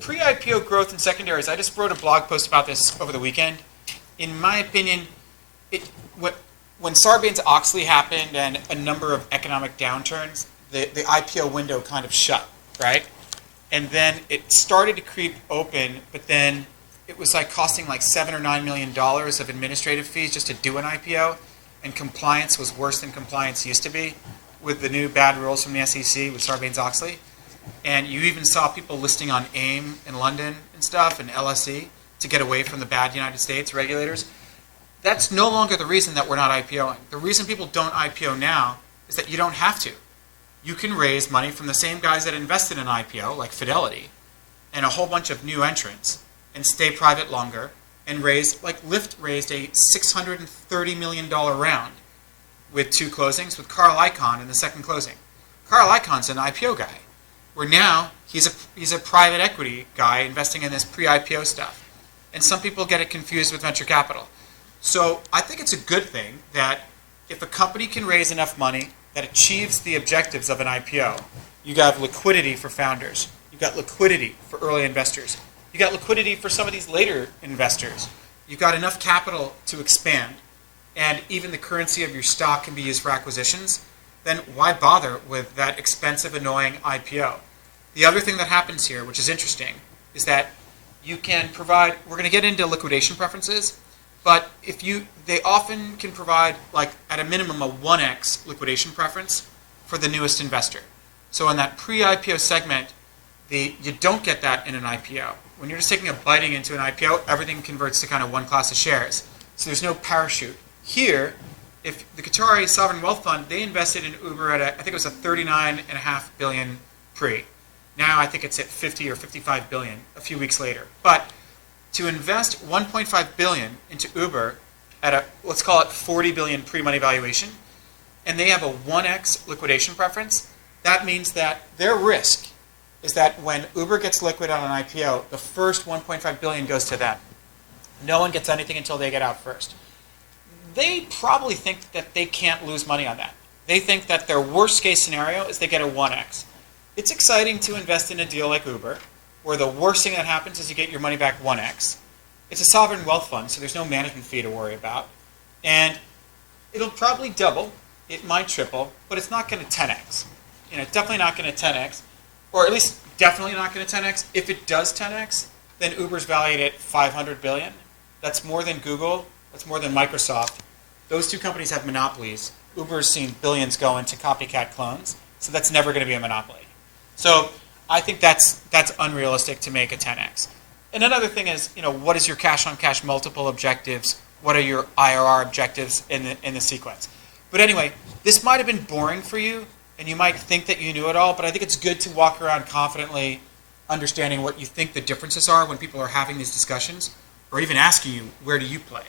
pre-IPO growth in secondaries, I just wrote a blog post about this over the weekend. In my opinion, when Sarbanes-Oxley happened and a number of economic downturns, the IPO window kind of shut, right? And then it started to creep open, but then it was like costing like $7 or $9 million of administrative fees just to do an IPO, and compliance was worse than compliance used to be with the new bad rules from the SEC with Sarbanes-Oxley. And you even saw people listing on AIM in London and stuff, and LSE, to get away from the bad United States regulators. That's no longer the reason that we're not IPOing. The reason people don't IPO now is that you don't have to. You can raise money from the same guys that invested in IPO, like Fidelity, and a whole bunch of new entrants, and stay private longer, and raise, like Lyft raised a $630 million round with 2 closings, with Carl Icahn in the second closing. Carl Icahn's an IPO guy, where now he's a private equity guy investing in this pre-IPO stuff. And some people get it confused with venture capital. So I think it's a good thing that if a company can raise enough money that achieves the objectives of an IPO, you got liquidity for founders. You've got liquidity for early investors. You got liquidity for some of these later investors. You've got enough capital to expand, and even the currency of your stock can be used for acquisitions, then why bother with that expensive, annoying IPO? The other thing that happens here, which is interesting, is that you can provide, we're going to get into liquidation preferences, but they often can provide, like at a minimum, a 1x liquidation preference for the newest investor. So in that pre-IPO segment, you don't get that in an IPO. When you're just taking a biting into an IPO, everything converts to kind of one class of shares. So there's no parachute. Here, if the Qatari Sovereign Wealth Fund, they invested in Uber at, I think it was a $39.5 billion pre. Now I think it's at 50 or 55 billion a few weeks later. But to invest 1.5 billion into Uber at a, let's call it 40 billion pre-money valuation, and they have a 1x liquidation preference, that means that their risk is that when Uber gets liquid on an IPO, the first 1.5 billion goes to them. No one gets anything until they get out first. They probably think that they can't lose money on that. They think that their worst case scenario is they get a 1x. It's exciting to invest in a deal like Uber, where the worst thing that happens is you get your money back 1x. It's a sovereign wealth fund, so there's no management fee to worry about. And it'll probably double, it might triple, but it's not going to 10x. Definitely not going to 10x, or at least definitely not going to 10x. If it does 10x, then Uber's valued at 500 billion. That's more than Google, that's more than Microsoft. Those two companies have monopolies. Uber's seen billions go into copycat clones, so that's never going to be a monopoly. So I think that's unrealistic to make a 10x. And another thing is, what is your cash-on-cash multiple objectives? What are your IRR objectives in the sequence? But anyway, this might have been boring for you, and you might think that you knew it all, but I think it's good to walk around confidently understanding what you think the differences are when people are having these discussions, or even asking you, where do you play?